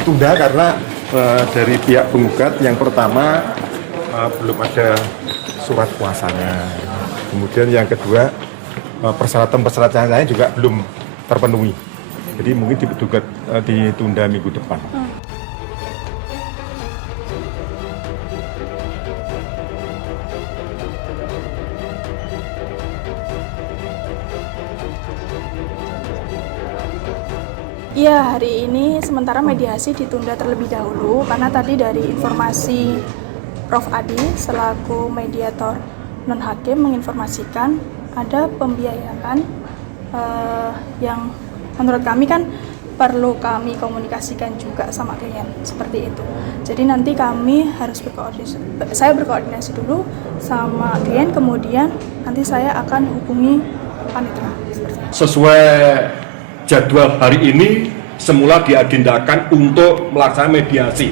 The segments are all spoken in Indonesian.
ditunda karena dari pihak penggugat yang pertama belum ada surat kuasanya. Kemudian yang kedua persyaratan-persyaratan lain juga belum terpenuhi. Jadi mungkin ditunda minggu depan. Iya, hari ini sementara mediasi ditunda terlebih dahulu karena tadi dari informasi Prof. Adi selaku mediator non-hakim menginformasikan ada pembiayaan yang menurut kami kan perlu kami komunikasikan juga sama klien seperti itu. Jadi nanti kami harus saya berkoordinasi dulu sama klien, kemudian nanti saya akan hubungi panitera seperti itu. Sesuai jadwal hari ini semula diagendakan untuk melaksanakan mediasi.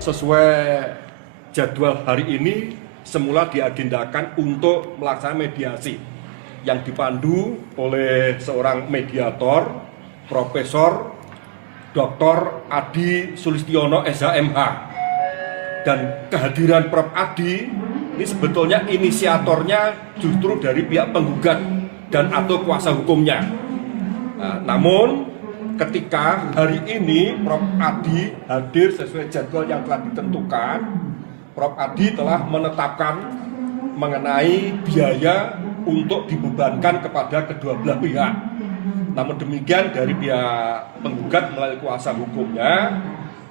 Sesuai jadwal hari ini semula diagendakan untuk melaksanakan mediasi yang dipandu oleh seorang mediator, Profesor Dr. Adi Sulistiono SHMH. Dan kehadiran Prof. Adi ini sebetulnya inisiatornya justru dari pihak penggugat dan atau kuasa hukumnya. Namun ketika hari ini Prof. Adi hadir sesuai jadwal yang telah ditentukan, Prof. Adi telah menetapkan mengenai biaya untuk dibebankan kepada kedua belah pihak. Namun demikian dari pihak penggugat melalui kuasa hukumnya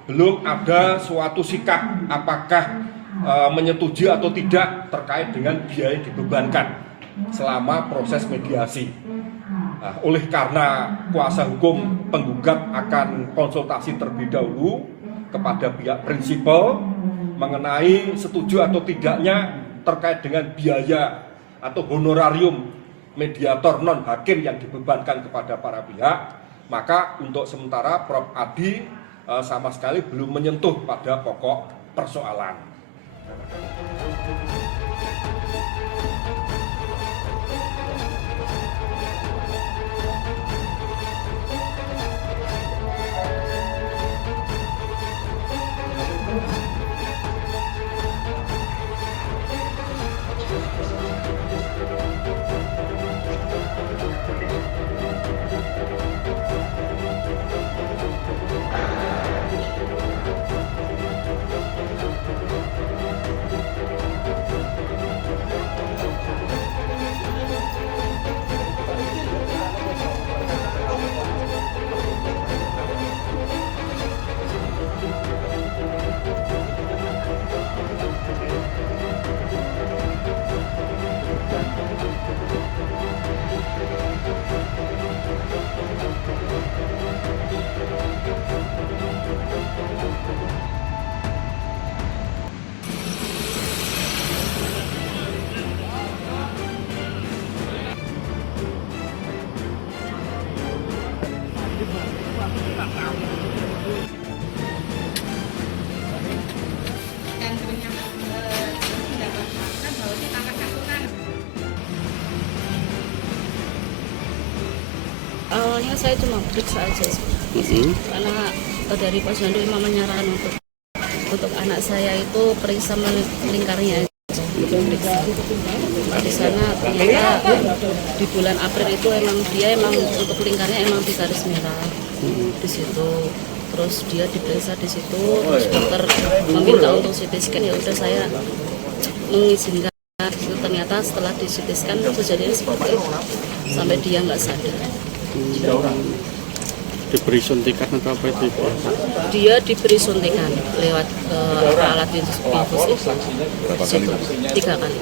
belum ada suatu sikap apakah menyetujui atau tidak terkait dengan biaya dibebankan selama proses mediasi. Nah, oleh karena kuasa hukum penggugat akan konsultasi terlebih dahulu kepada pihak prinsipal mengenai setuju atau tidaknya terkait dengan biaya atau honorarium mediator non-hakim yang dibebankan kepada para pihak, maka untuk sementara Prof. Adi sama sekali belum menyentuh pada pokok persoalan. Awalnya saya cuma periksa aja sih, karena dari posyandu memang menyarankan untuk anak saya itu periksa melingkarnya aja, periksa. Di sana ternyata di bulan April itu emang untuk lingkarnya emang di garis merah di situ. Terus dia diperiksa di situ, terus dokter meminta untuk CT scan, ya udah saya mengizinkan. Itu ternyata setelah di CT scan kejadiannya seperti itu, sampai dia nggak sadar. Diberi suntikan atau apa itu? Dia diberi suntikan lewat alat infus itu. Berapa kali? 3 kali.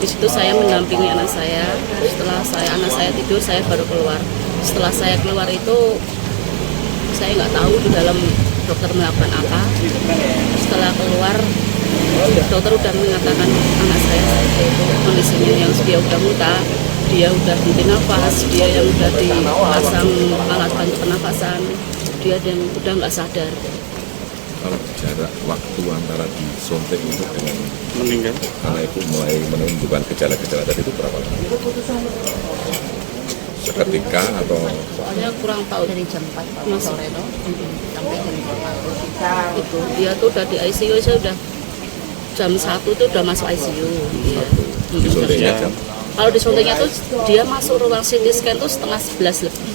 Di situ saya mendampingi anak saya. Setelah anak saya tidur, saya baru keluar. Setelah saya keluar itu saya nggak tahu di dalam dokter melakukan apa. Setelah keluar, dokter udah mengatakan anak saya itu kondisinya yang dia udah muntah, dia udah henti nafas, dia yang udah dipasang alat bantu pernafasan. dia yang udah nggak sadar. Kalau jarak waktu antara disuntik itu dengan Meninggal. anak itu mulai menunjukkan gejala-gejala tadi itu berapa lama? Seketika atau Soalnya kurang tahu dari jam 4 sore itu sampai jam 4 itu dia tuh udah di ICU, saya udah jam 1 tuh udah masuk ICU. Iya. disuntiknya jam? Kalau disuntiknya tuh dia masuk ruang CT scan tuh setengah 11 lebih.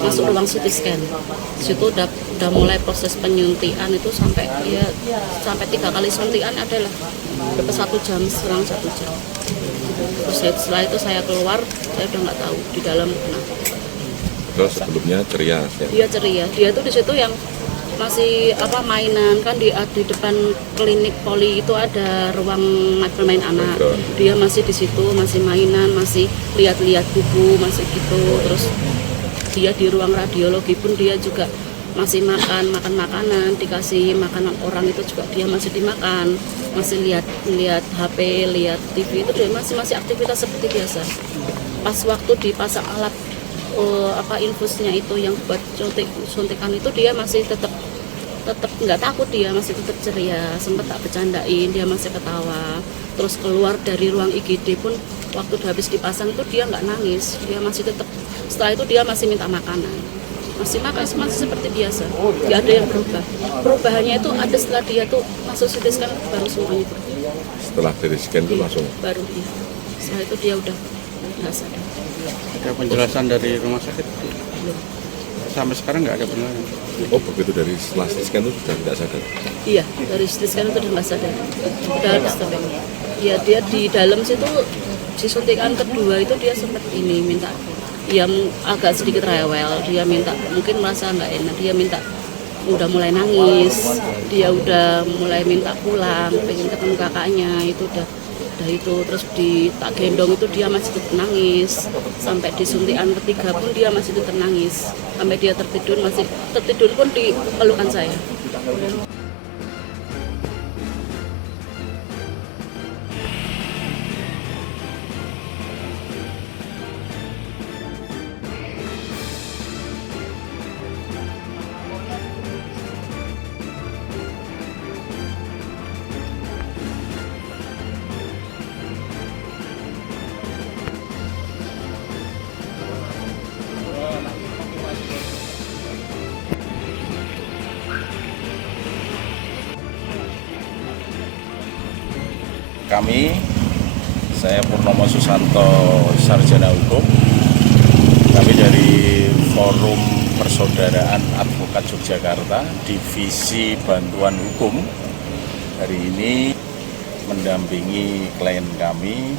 Masuk ruang CT scan. Situ udah mulai proses penyuntikan itu sampai 3 kali suntikan adalah ke 1 jam, selang 1 jam. Terus setelah itu saya keluar, saya udah nggak tahu di dalam kenapa. Terus sebelumnya ceria ya? Dia ceria, dia tuh di situ yang masih mainan kan di depan klinik poli itu ada ruang bermain anak. Dia masih di situ, masih mainan, masih lihat-lihat buku, masih gitu. Terus dia di ruang radiologi pun dia juga masih makan makanan, dikasih makanan orang itu juga dia masih dimakan, masih lihat HP, lihat TV, itu dia masih aktivitas seperti biasa. Pas waktu dipasang alat infusnya itu yang buat suntikan itu dia masih tetap nggak takut, dia masih tetap ceria, sempat tak bercandain, dia masih ketawa. Terus keluar dari ruang IGD pun waktu habis dipasang itu dia nggak nangis, dia masih tetap, setelah itu dia masih minta makanan, masih makan masih seperti biasa, nggak ada yang berubah. Perubahannya itu ada setelah dia tuh masuk CT scan, baru semuanya berubah. Setelah dari scan itu langsung Baru dia, setelah itu dia udah nggak sadar. Ada penjelasan dari rumah sakit? Belum. Sampai sekarang nggak ada penjelasan. oh begitu dari setelah scan itu sudah tidak sadar? Iya, dari CT scan itu udah nggak sadar, udah habis tapi ya dia di dalam situ disuntikan kedua itu dia sempat minta, ya agak sedikit rewel, dia minta, mungkin merasa nggak enak, dia minta, udah mulai nangis, dia udah mulai minta pulang, pengen ketemu kakaknya, itu udah itu. Terus tak gendong itu dia masih tetap nangis, sampai disuntikan ketiga pun dia masih tetap nangis, sampai dia tertidur pun di pelukan saya. Kami, saya Purnomo Susanto, Sarjana Hukum. Kami dari Forum Persaudaraan Advokat Yogyakarta, Divisi Bantuan Hukum. Hari ini mendampingi klien kami,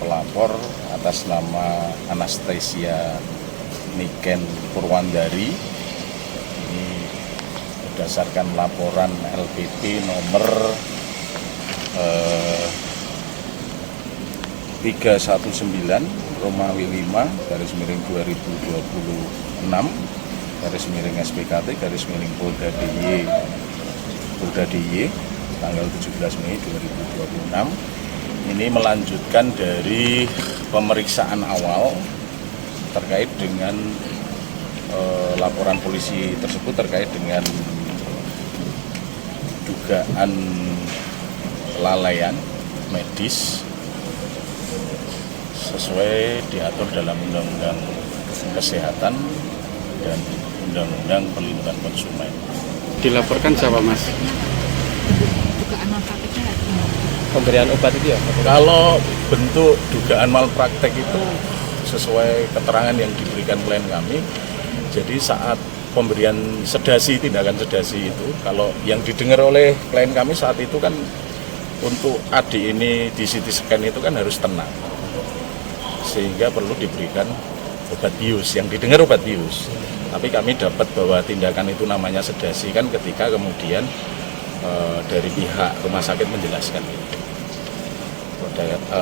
pelapor atas nama Anastasia Niken Purwandari. Ini berdasarkan laporan LPP nomor 319 Romawi 5 /2026 /SPKT Polda DIY tanggal 17 Mei 2026. Ini melanjutkan dari pemeriksaan awal terkait dengan laporan polisi tersebut terkait dengan dugaan kelalaian medis sesuai diatur dalam Undang-Undang Kesehatan dan Undang-Undang Perlindungan Konsumen. Dilaporkan siapa, Mas? Pemberian obat itu ya? Kalau bentuk dugaan malpraktek itu sesuai keterangan yang diberikan klien kami. Jadi saat pemberian sedasi, tindakan sedasi itu, kalau yang didengar oleh klien kami saat itu kan untuk adik ini di CT scan itu kan harus tenang, sehingga perlu diberikan obat bius, yang didengar obat bius. Tapi kami dapat bahwa tindakan itu namanya sedasi kan ketika kemudian dari pihak rumah sakit menjelaskan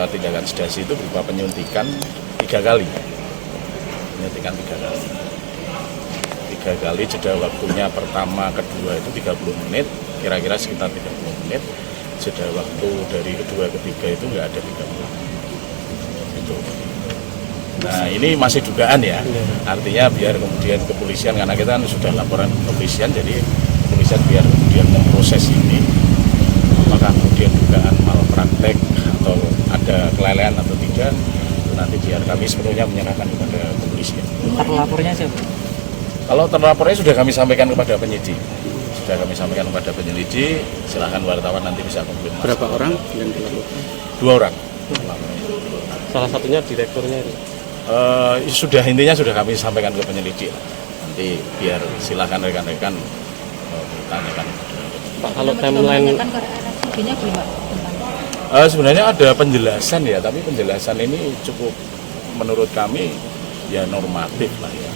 tindakan sedasi itu berupa penyuntikan 3 kali, penyuntikan 3 kali. 3 kali jeda waktunya pertama, kedua itu 30 menit, kira-kira sekitar 30 menit. Jeda waktu dari kedua ketiga itu nggak ada 30 menit. Itu. Nah ini masih dugaan ya, artinya biar kemudian kepolisian, karena kita kan sudah laporan kepolisian, jadi kepolisian biar kemudian memproses ini, apakah kemudian dugaan malpraktek atau ada kelalaian atau tidak, itu nanti biar kami sepenuhnya menyerahkan kepada kepolisian. Terlapornya siapa? Kalau terlapornya sudah kami sampaikan kepada penyidik, silahkan wartawan nanti bisa konfirmasi. Berapa orang yang dilaporkan? 2 orang. Salah satunya direkturnya itu. Sudah intinya sudah kami sampaikan ke penyelidik. Nanti biar silahkan rekan-rekan bertanyakan. Pak, kalau timeline sebenarnya ada penjelasan ya, tapi penjelasan ini cukup menurut kami ya normatif lah ya.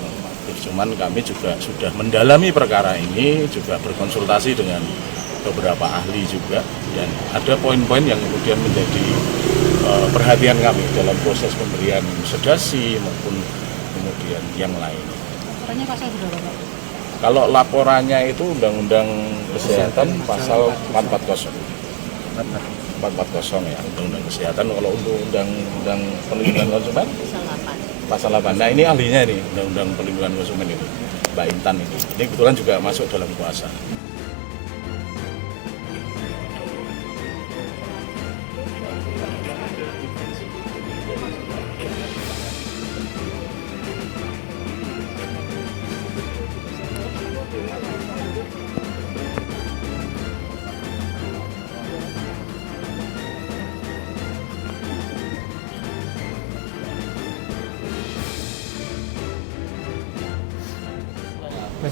Normatif. Cuman kami juga sudah mendalami perkara ini, juga berkonsultasi dengan beberapa ahli juga, dan ada poin-poin yang kemudian menjadi perhatian kami dalam proses pemberian sedasi maupun kemudian yang lain. Laporannya pasal berapa, Pak? Kalau laporannya itu Undang-Undang Kesehatan pasal 440. 440 ya, Undang-Undang Kesehatan. Kalau untuk Undang-Undang Perlindungan Konsumen pasal 8. Nah ini ahlinya nih, Undang-Undang Perlindungan Konsumen itu, Mbak Intan ini. Ini kebetulan juga masuk dalam kuasa.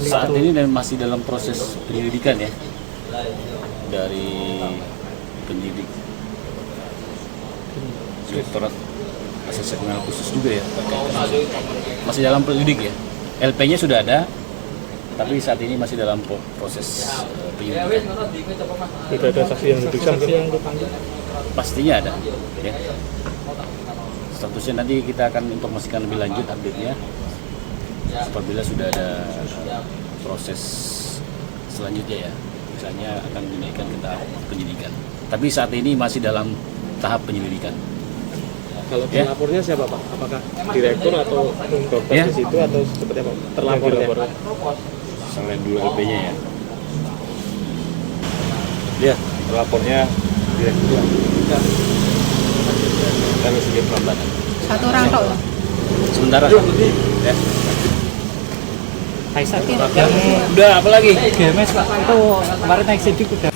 Saat ini masih dalam proses penyelidikan ya dari penyidik Direktorat Reserse Kriminal Khusus juga ya, masih dalam penyelidik ya. LP-nya sudah ada, tapi saat ini masih dalam proses penyelidikan. Sudah ada saksi yang diperiksa mungkin? Pastinya ada ya. Statusnya nanti kita akan informasikan lebih lanjut update-nya apabila sudah ada proses selanjutnya ya, misalnya akan dinaikkan ke tahap penyidikan. Tapi saat ini masih dalam tahap penyelidikan. Kalau terlapornya siapa Pak? Apakah direktur atau dokter Ya. di situ atau seperti apa? Terlapornya. Selain dulu LP-nya ya. Ya, terlapornya direktur. Kalau sedikit pelambatan. Satu orang tok ya? Sementara ya. Aisyah Yang udah apa lagi? GMS Pak, itu kemarin naik sidik udah.